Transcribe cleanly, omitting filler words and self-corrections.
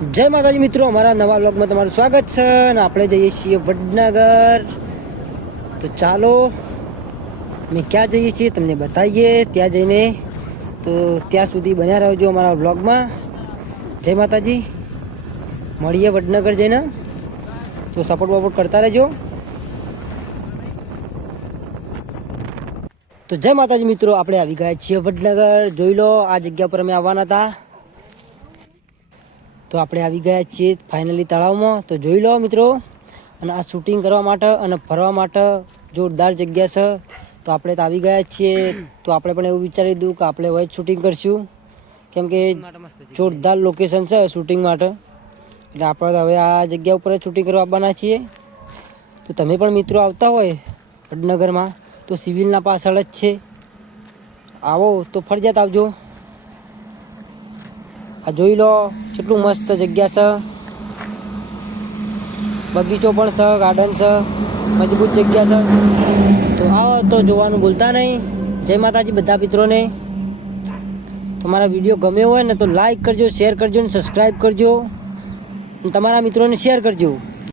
જય માતાજી મિત્રો, અમારા નવા વ્લોગમાં તમારું સ્વાગત છે અને આપણે જઈએ છીએ વડનગર. તો ચાલો મેં ક્યાં જઈએ છીએ તમને બતાવીએ. ત્યાં જઈને તો ત્યાં સુધી બન્યા રહેજો અમારા વ્લોગમાં. જય માતાજી, મળીએ વડનગર જઈને. તો સપોર્ટ વપોર્ટ કરતા રહેજો. તો જય માતાજી મિત્રો, આપણે આવી ગયા છીએ વડનગર. જોઈ લો, આ જગ્યા પર અમે આવવાના હતા. તો આપણે આવી ગયા છીએ ફાઇનલી તળાવમાં. તો જોઈ લો મિત્રો, અને આ શૂટિંગ કરવા માટે અને ફરવા માટે જોરદાર જગ્યા છે. તો આપણે તો આવી ગયા છીએ. તો આપણે પણ એવું વિચારી દીધું કે આપણે હવે શૂટિંગ કરશું, કેમ કે જોરદાર લોકેશન છે શૂટિંગ માટે. એટલે આપણે હવે આ જગ્યા ઉપર શૂટિંગ કરવા આવવાના છીએ. તો તમે પણ મિત્રો આવતા હોય વડનગરમાં તો સિવિલના પાછળ જ છે, આવો તો ફરજિયાત આવજો. આ જોઈ લો કેટલું મસ્ત જગ્યા છે. બગીચો પણ છે, ગાર્ડન છે, મજબૂત જગ્યા છે. તો આવો તો જોવાનું ભૂલતા નહીં. જય માતાજી બધા મિત્રોને. તમારા વિડીયો ગમ્યો હોય ને તો લાઈક કરજો, શેર કરજો ને સબસ્ક્રાઈબ કરજો અને તમારા મિત્રોને શેર કરજો.